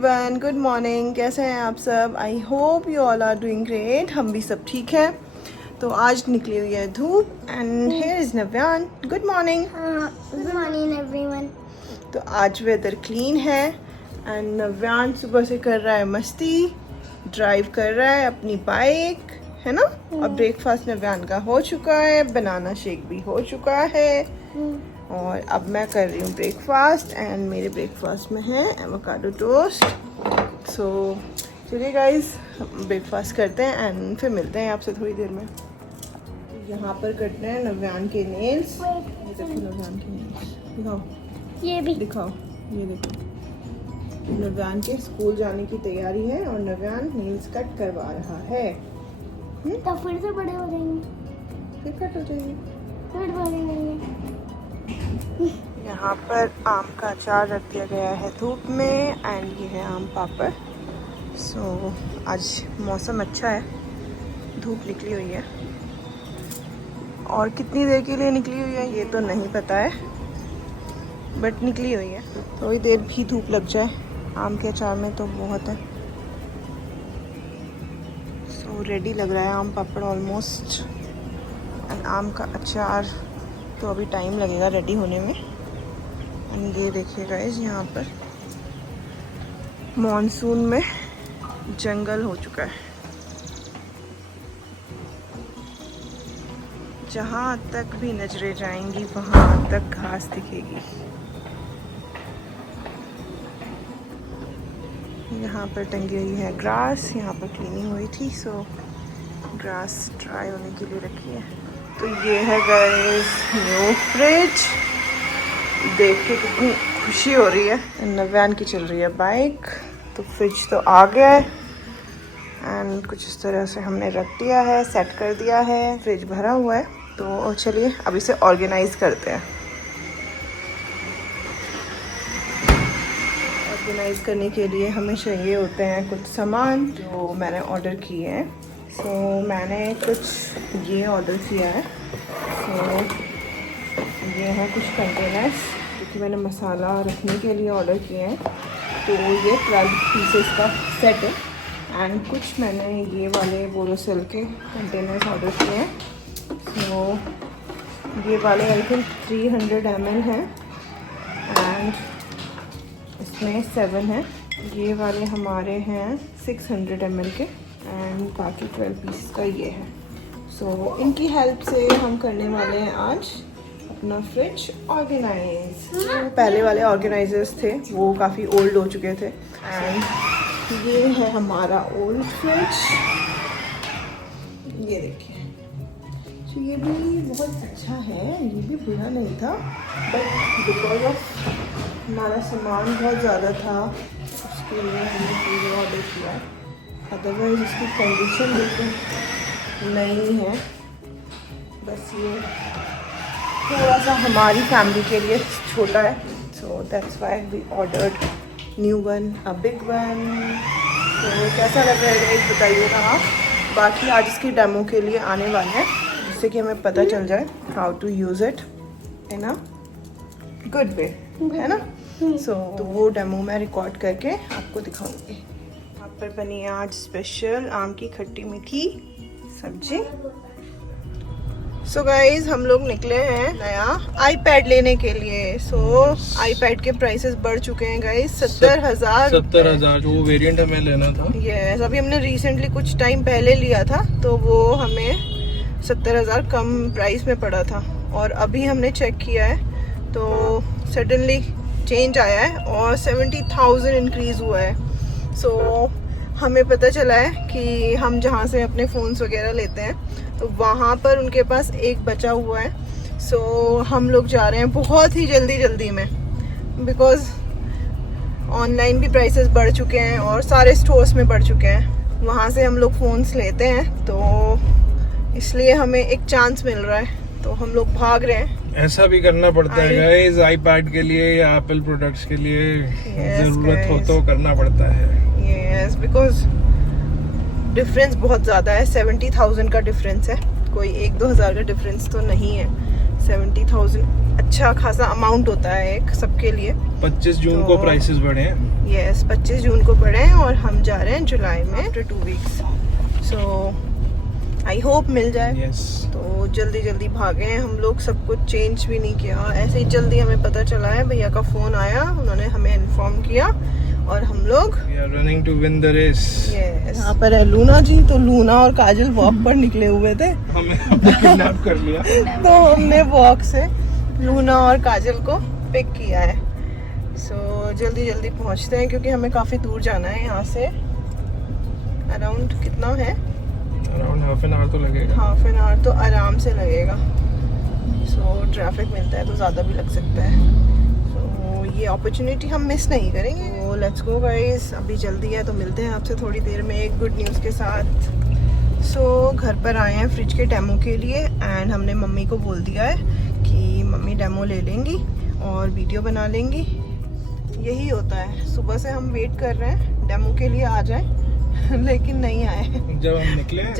Everyone, good morning. कैसे हैं आप सब? I hope you all are doing great. हम भी सब ठीक है। तो आज निकली हुई है धूप एंड हियर इज नव्यान। Good morning. Good morning everyone. तो आज वेदर क्लीन है एंड नव्यान सुबह से कर रहा है मस्ती, ड्राइव कर रहा है अपनी बाइक, है ना। और ब्रेकफास्ट नव्यान का हो चुका है, बनाना शेक भी हो चुका है और अब मैं कर रही हूँ ब्रेकफास्ट एंड मेरे ब्रेकफास्ट में है एवोकाडो टोस्ट। सो चलिए गाइस ब्रेकफास्ट करते हैं एंड फिर मिलते हैं आपसे थोड़ी देर में। यहाँ पर करते हैं नव्यान के नेल्स। ये देखो नव्यान के नेल्स, दिखाओ, ये भी दिखाओ, ये देखो। नव्यान के स्कूल जाने की तैयारी है और नव्यान नेल्स कट करवा रहा है। तो फिर से बड़े हो जाएंगे, फिर कट हो जाएंगे, फिर बड़े होंगे। यहाँ पर आम का अचार रख दिया गया है धूप में एंड ये है आम पापड़। सो आज मौसम अच्छा है, धूप निकली हुई है और कितनी देर के लिए निकली हुई है ये तो नहीं पता है, बट निकली हुई है। थोड़ी देर भी धूप लग जाए आम के अचार में तो बहुत है। सो रेडी लग रहा है आम पापड़ ऑलमोस्ट एंड आम का अचार तो अभी टाइम लगेगा रेडी होने में। एंड ये देखिए गाइस, यहाँ पर मॉनसून में जंगल हो चुका है, जहाँ तक भी नजरें जाएंगी वहाँ तक घास दिखेगी। यहाँ पर टंगी हुई है ग्रास, यहाँ पर क्लीनिंग हुई थी सो ग्रास ड्राई होने के लिए रखी है। तो ये है गाइस न्यू फ्रिज, देख के कितनी खुशी हो रही है। नव्यान की चल रही है बाइक, तो फ्रिज तो आ गया है एंड कुछ इस तरह से हमने रख दिया है, सेट कर दिया है। फ्रिज भरा हुआ है तो चलिए अब इसे ऑर्गेनाइज करते हैं। ऑर्गेनाइज करने के लिए हमें चाहिए होते हैं कुछ सामान जो मैंने ऑर्डर किए हैं। सो मैंने कुछ ये ऑर्डर किया है। सो ये है कुछ कंटेनर्स क्योंकि मैंने मसाला रखने के लिए ऑर्डर किए हैं। तो ये 12 पीसेस का सेट है एंड कुछ मैंने ये वाले बोरोसिल के कंटेनर्स ऑर्डर किए हैं। सो ये वाले आई थिंक 300 ml हैं एंड इसमें 7 हैं। ये वाले हमारे हैं 600 ml के एंड बाकी 12 पीस का ये है। सो इनकी हेल्प से हम करने वाले हैं आज अपना फ्रिज ऑर्गेनाइज। पहले वाले ऑर्गेनाइजर्स थे वो काफ़ी ओल्ड हो चुके थे एंड ये है हमारा ओल्ड फ्रिज, ये देखिए। तो ये भी बहुत अच्छा है, ये भी बुरा नहीं था, बट बिकॉज ऑफ हमारा सामान बहुत ज़्यादा था उसके लिए हमने ये ऑर्डर किया। अदरवाइज इसकी कंडीशन बिल्कुल नहीं है, बस ये थोड़ा सा हमारी फैमिली के लिए छोटा है। So that's why we ordered new one, a big one. तो कैसा लग रहा है एक बताइएगा आप। बाकी आज इसकी डेमो के लिए आने वाले हैं जिससे कि हमें पता चल जाए how to use it in a good way, है ना। सो तो वो डेमो मैं रिकॉर्ड करके आपको दिखाऊंगी। यहाँ पर बनी आज स्पेशल आम की खट्टी मीठी सब्जी। सो गाइज हम लोग निकले हैं नया आईपैड लेने के लिए। सो आईपैड के प्राइसेस बढ़ चुके हैं गाइज, 70,000 जो वेरिएंट हमें लेना था। यस, अभी हमने रिसेंटली कुछ टाइम पहले लिया था तो वो हमें 70,000 कम प्राइस में पड़ा था और अभी हमने चेक किया है तो सडनली चेंज आया है और 70,000 इंक्रीज़ हुआ है। सो हमें पता चला है कि हम जहाँ से अपने फ़ोन्स वगैरह लेते हैं तो वहाँ पर उनके पास एक बचा हुआ है। सो हम लोग जा रहे हैं बहुत ही जल्दी में, बिकॉज़ ऑनलाइन भी प्राइसेस बढ़ चुके हैं और सारे स्टोर्स में बढ़ चुके हैं। वहाँ से हम लोग फ़ोन्स लेते हैं तो इसलिए हमें एक चांस मिल रहा है तो हम लोग भाग रहे हैं। ऐसा भी करना पड़ता है गाइस, आईपैड के लिए या एप्पल प्रोडक्ट्स के लिए जरूरत हो तो करना पड़ता है। यस, बिकॉज डिफरेंस बहुत ज़्यादा है, 70,000 का डिफरेंस है, कोई 1-2 हज़ार का डिफरेंस तो नहीं है। 70,000 अच्छा खासा अमाउंट होता है एक सबके लिए। 25 जून को प्राइसेस बढ़े हैं। यस 25 जून को बढ़े हैं और हम जा रहे हैं जुलाई में after 2 weeks. So I hope मिल जाए। यस तो जल्दी जल्दी भागे हैं हम लोग, सब कुछ चेंज भी नहीं किया, ऐसे ही जल्दी हमें पता चला है, भैया का फ़ोन आया, उन्होंने हमें इन्फॉर्म किया और हम लोग we are running to win the race. यहाँ पर है लूना जी। तो लूना और काजल वॉक पर निकले हुए थे हमें किडनैप कर लिया। तो हमने वॉक से लूना और काजल को पिक किया है। सो जल्दी जल्दी पहुँचते हैं क्योंकि हमें काफ़ी दूर जाना है यहाँ से। अराउंड कितना है, अराउंड हाफ एन आवर तो लगेगा। हाफ एन आवर तो आराम से लगेगा। सो ट्रैफिक मिलता है तो ज़्यादा भी लग सकता है। सो ये अपॉर्चुनिटी हम मिस नहीं करेंगे। तो लेट्स गो गाइस, अभी जल्दी है तो मिलते हैं आपसे थोड़ी देर में एक गुड न्यूज़ के साथ। सो घर पर आए हैं फ्रिज के डेमो के लिए एंड हमने मम्मी को बोल दिया है कि मम्मी डेमो ले लेंगी और वीडियो बना लेंगी। यही होता है, सुबह से हम वेट कर रहे हैं डेमो के लिए आ जाए लेकिन नहीं आए। जब हम निकले हैं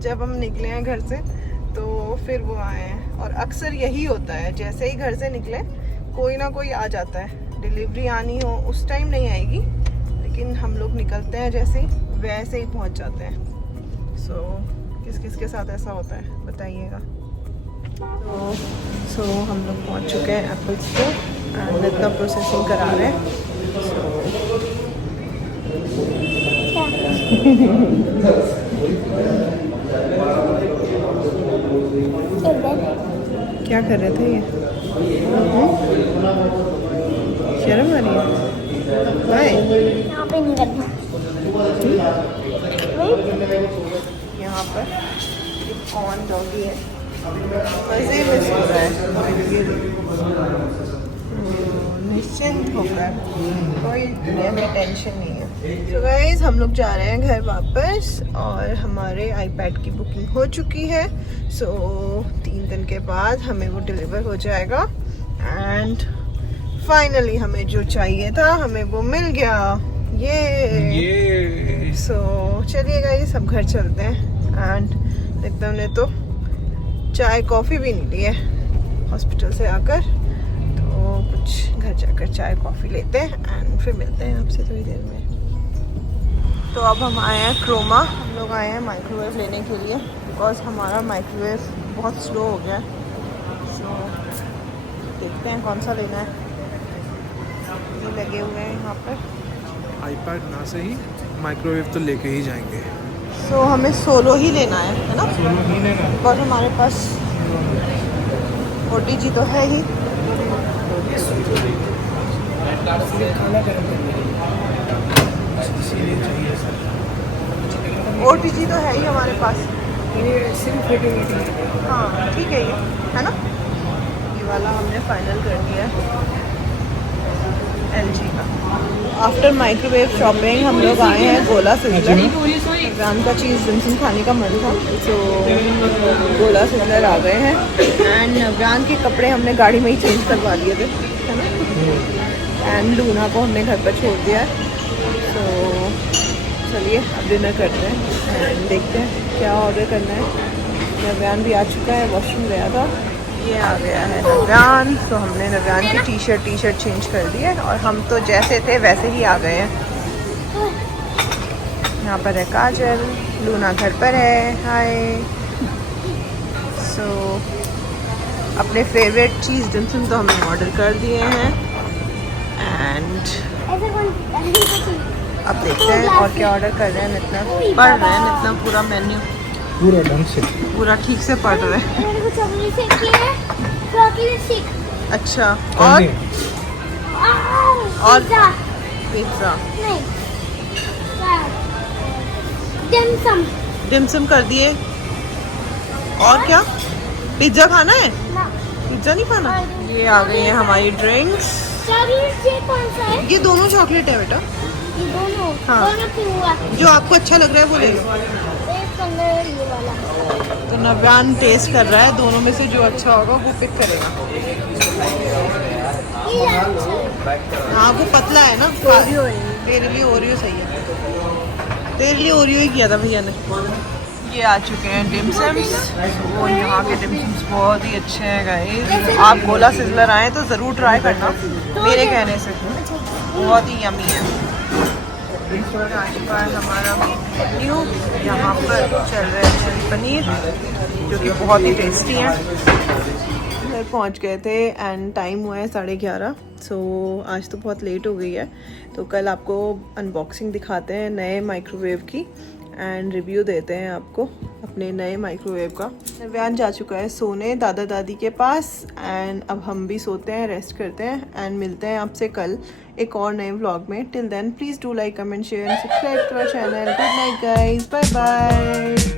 जब हम निकले हैं घर से तो फिर वो आए हैं। और अक्सर यही होता है, जैसे ही घर से निकले कोई ना कोई आ जाता है। डिलीवरी आनी हो उस टाइम नहीं आएगी, लेकिन हम लोग निकलते हैं जैसे ही वैसे ही पहुंच जाते हैं। सो किस किस के साथ ऐसा होता है बताइएगा। सो हम लोग पहुंच चुके हैं एप्पल स्टोर एंड इतना प्रोसेसिंग करा रहे हैं। क्या कर रहे थे ये? शर्म आ रही है? यहाँ पे नहीं करना। यहाँ पर एक कॉर्न डॉगी है, मज़े में सो रहा है निश्चिंत होकर, कोई दुनिया में टेंशन नहीं है। तो गाइस हम लोग जा रहे हैं घर वापस और हमारे आईपैड की बुकिंग हो चुकी है। सो 3 दिन के बाद हमें वो डिलीवर हो जाएगा एंड फाइनली हमें जो चाहिए था हमें वो मिल गया। ये सो चलिए गाइस अब घर चलते हैं एंड एकदम ने तो चाय कॉफ़ी भी नहीं ली है हॉस्पिटल से आकर, तो कुछ घर जाकर चाय कॉफ़ी लेते हैं एंड फिर मिलते हैं आपसे थोड़ी देर में। तो अब हम आए हैं क्रोमा, हम लोग आए हैं माइक्रोवेव लेने के लिए बिकॉज हमारा माइक्रोवेव बहुत स्लो हो गया है। सो देखते हैं कौन सा लेना है। ये लगे हुए हैं यहाँ पर। आईपैड ना से ही माइक्रोवेव तो लेके ही जाएंगे। सो हमें सोलो ही लेना है ना? सोलो ही लेना है। बिकॉज हमारे पास OTG तो है ही। OTG तो है ही हमारे पास। हाँ ठीक है, ये है ना, ये वाला हमने फाइनल कर दिया है LG का। आफ्टर माइक्रोवेव शॉपिंग हम लोग आए हैं गोला सिजलर। राम का चीज़ जिनसिन खाने का मन था तो गोला सिजलर आ गए हैं एंड नवरान के कपड़े हमने गाड़ी में ही चेंज करवा लिए थे, है ना। एंड लूना को हमने घर पर छोड़ दिया है। तो चलिए अब डिनर करते हैं एंड देखते हैं क्या ऑर्डर करना है। नवरान भी आ चुका है, वॉशरूम गया था। ये आ गया है नवरान। तो हमने नवरान की टी शर्ट चेंज कर दी है और हम तो जैसे थे वैसे ही आ गए हैं। यहाँ पर है काजल, लूना घर पर है, हाय। सो अपने फेवरेट चीज़ जिनसिन तो हमने ऑर्डर कर दिए हैं एंड अब देखते हैं और क्या ऑर्डर कर रहे हैं। नितना पढ़ रहे हैं, नितना पूरा मेन्यू पूरा ढंग से, पूरा ठीक से पढ़ रहे हैं। मेरे को चॉकलेट शेक चाहिए, चॉकलेट शेक। अच्छा और पिज़्ज़ा पिज्ज़ा नहीं, डिमसम डिमसम कर दिए। और क्या, पिज्ज़ा खाना है? ना। पिज्ज़ा नहीं खाना। ये आ गई है हमारी ड्रिंक्स। चॉकलेट शेक कौन सा है? ये दोनों चॉकलेट है बेटा। ये दोनों? हाँ। दोनों क्यों हुआ? जो आपको अच्छा लग रहा है वो ले लो। एक कलर ये वाला। तो नव्यान टेस्ट कर रहा है, दोनों में से जो अच्छा होगा वो पिक करेगा। ये अच्छा है। हाँ वो पतला है ना, तेरे लिए ओरियो सही है। तेरे लिए ओरियो ही किया था भैया ने। ये आ चुके हैं डिमसम्स। वो यहाँ के डिमसम्स बहुत ही अच्छे हैं गाइस। आप गोला सिजलर आए तो ज़रूर ट्राई करना मेरे कहने से, बहुत ही यमी है। आ चुका है हमारा मेन्यू। यहाँ पर चल रहा है चिली पनीर जो कि बहुत ही टेस्टी है। घर पहुँच गए थे एंड टाइम हुआ है 11:30। सो आज तो बहुत लेट हो गई है, तो कल आपको अनबॉक्सिंग दिखाते हैं नए माइक्रोवेव की एंड रिव्यू देते हैं आपको अपने नए माइक्रोवेव का। नव्यान जा चुका है सोने दादा दादी के पास एंड अब हम भी सोते हैं, रेस्ट करते हैं एंड मिलते हैं आपसे कल एक और नए व्लॉग में। Till then please do like comment share and subscribe to our channel. Good night guys, bye bye.